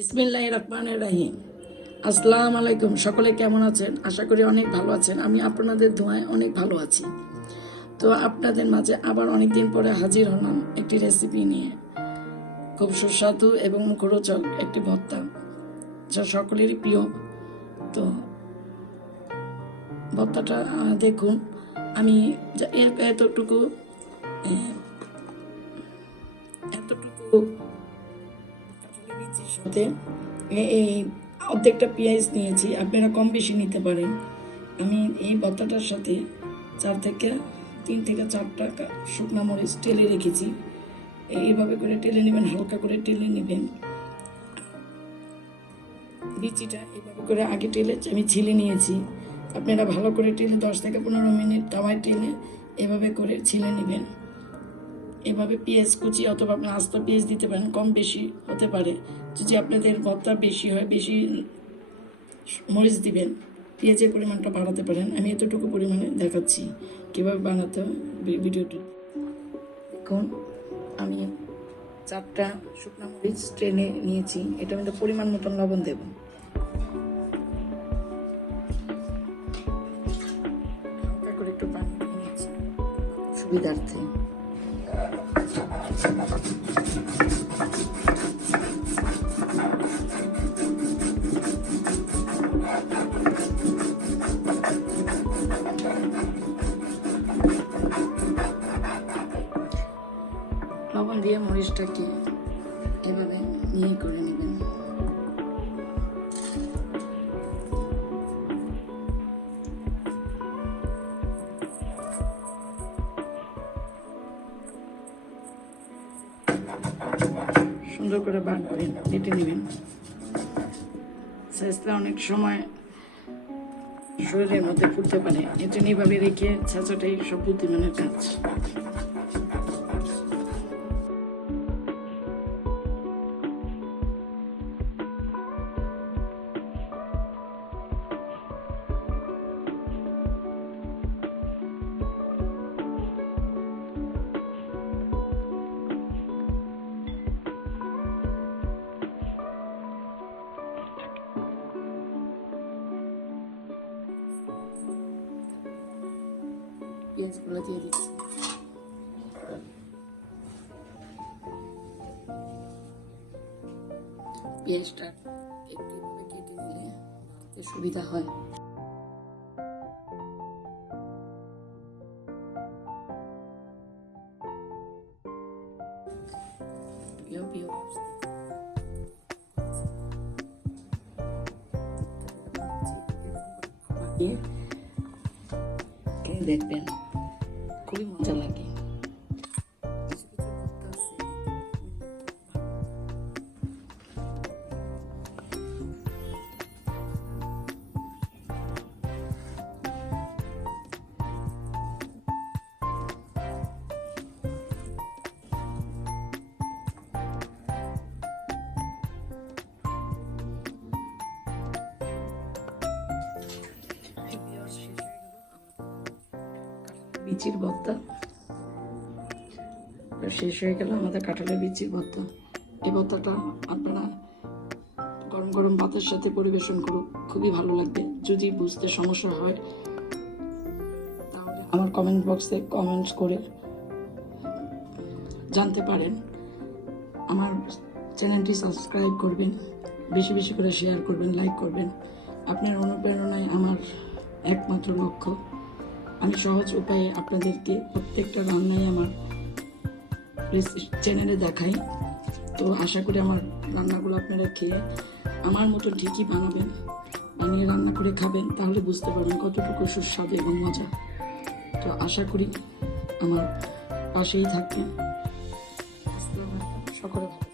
বিসমিল্লাহ রহমানের রাহিম আসসালাম আলাইকুম সকলে কেমন আছেন? আশা করি অনেক ভালো আছেন। আমি আপনাদের ধোঁয়ায় অনেক ভালো আছি। তো আপনাদের মাঝে আবার অনেক দিন পরে হাজির হলাম একটি রেসিপি নিয়ে। খুব সুস্বাদু এবং মুখরোচক একটি ভর্তা, যা সকলেরই প্রিয়। তো ভর্তাটা দেখুন, আমি এতটুকু এতটুকু সাথে। এই অর্ধেকটা পেঁয়াজ নিয়েছি, আপনারা কম বেশি নিতে পারেন। আমি এই ভর্তাটার সাথে চার থেকে, তিন থেকে চারটা শুকনা মরিচ টেলে রেখেছি। এইভাবে করে টেলে নেবেন, হালকা করে টেলে নেবেন। বিচিটা এভাবে করে আগে টেলে, আমি ছিলে নিয়েছি। আপনারা ভালো করে টেলে দশ থেকে পনেরো মিনিট তাওয়ায় টেলে এভাবে করে ছিলে নেবেন। এভাবে পেঁয়াজ কুচি অথবা আপনার আস্ত পেঁয়াজ দিতে পারেন, কম বেশি হতে পারে। যদি আপনাদের ভর্তা বেশি হয়, বেশি মরিচ দিবেন, পেঁয়াজের পরিমাণটা বাড়াতে পারেন। আমি এতটুকু পরিমাণে দেখাচ্ছি কীভাবে বানাতে হয় ভিডিওটি। দেখুন, আমি চারটা শুকনো মরিচ ট্রেনে নিয়েছি। এটা মধ্যে পরিমাণ মতন লবণ দেব। একটু নিয়েছি। সুবিধার্থে। লবণ দিয়ে মরিচটাকে এভাবে নিয়ে করে নেবেন। সুন্দর করে বার করে কেটে নেবেন। সাইজটা অনেক সময় শরীরের মধ্যে ফুটতে পারে। এটা এইভাবে রেখে ছাঁচাটাই সব বুদ্ধিমানের কাজ। পেঁয়াজগুলো দিয়ে দিচ্ছি পেঁয়াজটা একটু কেটে নিলে সুবিধা হয় প্রিয় প্রিয় দেখবেন খুবই মজা লাগে। বিচির ভর্তা। শেষ হয়ে গেল আমাদের কাঁঠালের বিচির ভর্তা। এই ভর্তাটা আপনারা গরম গরম ভাতের সাথে পরিবেশন করুন খুবই ভালো লাগবে। যদি বুঝতে সমস্যা হয়, তাহলে আমার কমেন্ট বক্সে কমেন্টস করে জানতে পারেন। আমার চ্যানেলটি সাবস্ক্রাইব করবেন, বেশি বেশি করে শেয়ার করবেন লাইক করবেন। আপনার অনুপ্রেরণায় আমার একমাত্র লক্ষ্য আমি সহজ উপায়ে আপনাদেরকে প্রত্যেকটা রান্নাই আমার চ্যানেলে দেখাই। তো আশা করি আমার রান্নাগুলো আপনারা খেয়ে আমার মতো ঠিকই বানাবেন, বানিয়ে রান্না করে খাবেন, তাহলে বুঝতে পারবেন কতটুকু সুস্বাদু এবং মজা। তো আশা করি আমার পাশেই থাকবেন। সকলে ভালো